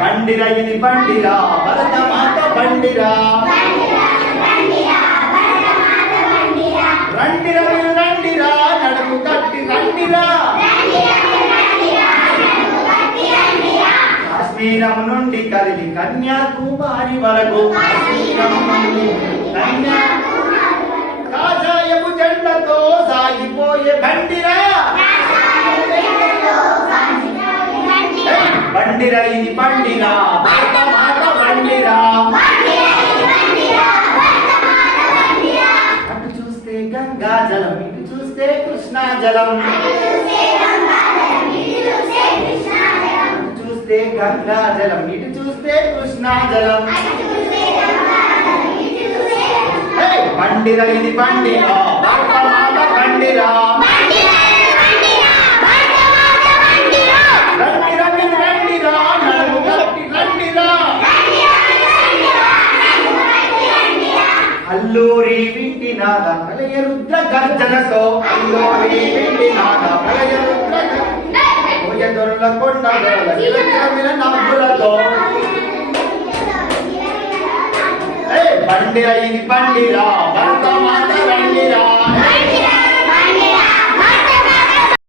బండిరా ఇది బండిరా భరత మాత బండిరా రండిరా మీరు రండిరా నడుము కట్టి రండిరా కాశ్మీరం నుండి కదిలి కన్యాకుమారి వరకు కాషాయపు జెండతో సాగిపోయే బండిరా బండిరా ఇది బండిరా భరత మాత బండిరా అటు చూస్తే గంగా జలం ఇటు చూస్తే కృష్ణా జలం అటు చూస్తే గంగా జలం ఇటు చూస్తే కృష్ణా జలం బండిరా ఇది బండిరా భరత మాత బండిరా అల్లూరి వింటినాద ప్రళయ రుద్ర గర్జనతో అల్లూరి వింటినాద ప్రళయ రుద్ర దొరల కొండ నవ్వులతో బండిరా ఇది బండిరా భరత మాత బండిరా